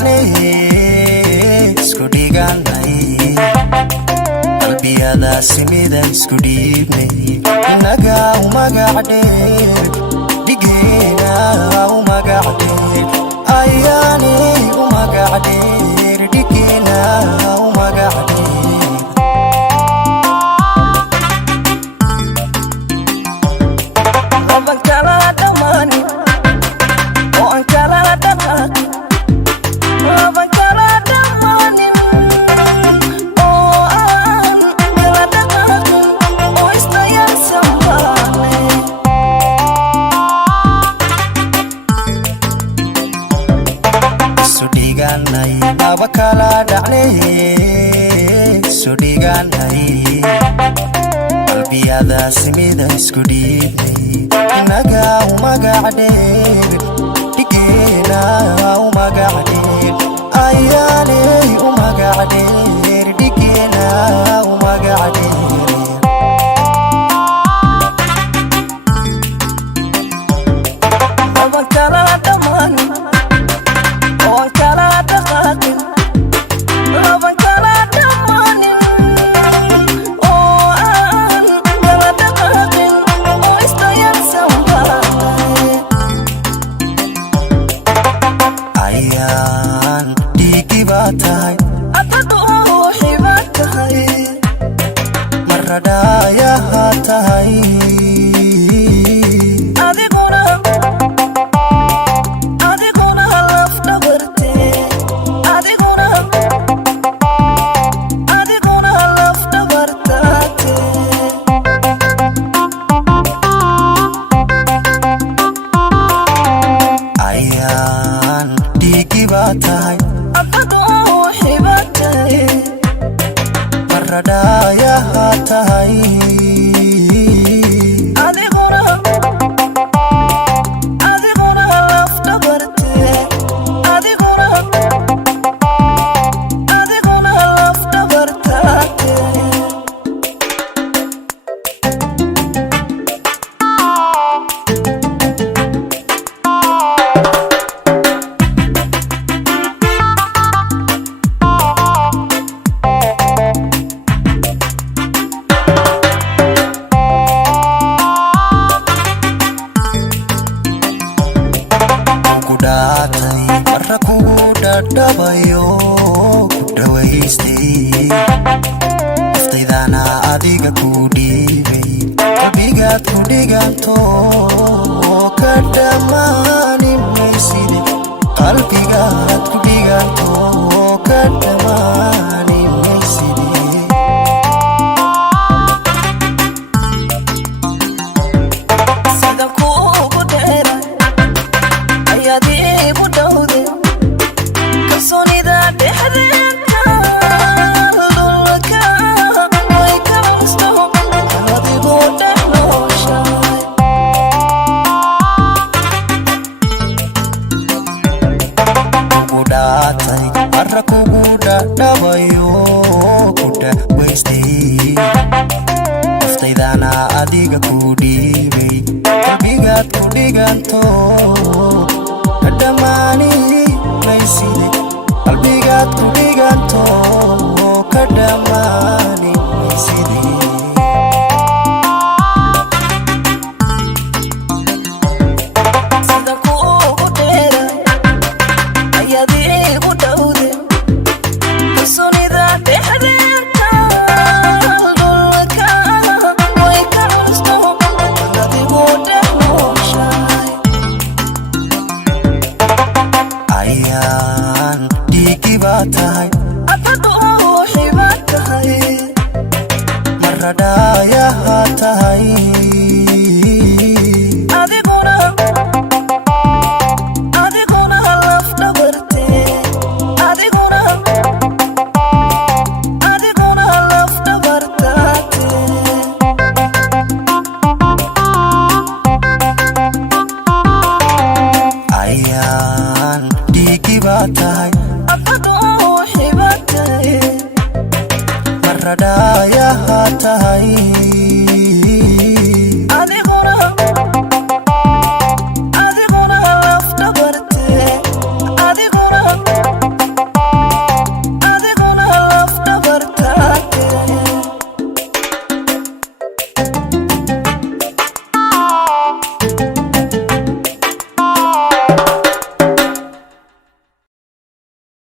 dhacnay isku dhiganay qalbiyada simida isku dhiibnay inaga u magac dheer dhigeena u magac dheer ayaanay u magac dheer dhigeena u magac dheer laba kala dhamaan oo aan kala dhamaan laba kala dhamaan oo aan kala dhamaan oo istayaan samaanay isu dhiganay laba kala dhacnay isu dhiganay qalbiyada simida isku dhiibnay inaga u magac dheer dhigeena u magac dheer ayaanay u magac dheer dhigeena u magac dheer laba kala dhamaan oo aan kala dhaqaaqin laba kala dhamaan oo aan kala dhaqaaqin oo istayaan samaanay ayaan dhiigi baa tahay adad ruuxi baa tahay maradhaayaha tahay adiguna laf dhabartee adiguna laf dhabartaatee ayaan dhiigi baa tahay adad ruuxi baa tahay maradhaayaha tahay adiguna laf dhabartee adiguna laf dhabartaatee marra kugu dhadhabayo ku dhawaystay naftaydana adiga ku dhiibay qalbigaad ku dhiganto ka dhammaani mayside qalbigaad ku dhiganto ka dhammaani mayside sidan kuugu dheera ayaad iigu dhowde kalsoonida dhexdeedka dhulka way ka hoosto adigu dhanooshahay kugu dhaatay marra kugu dhadhabayo ku dhawaystay naftaydana adiga ku dhiibay qalbigaad ku dhiganto ka dhammaani mayside qalbigaad ku dhiganto ka dhammaani mayside sida kuugu dheera ayaad iigu dhowde kalsoonida dhexdeedka dhulka way ka hoosto adigu dhanooshahay ayaan dhiigi baa tahay adad ruuxi baa tahay maradhaayaha tahay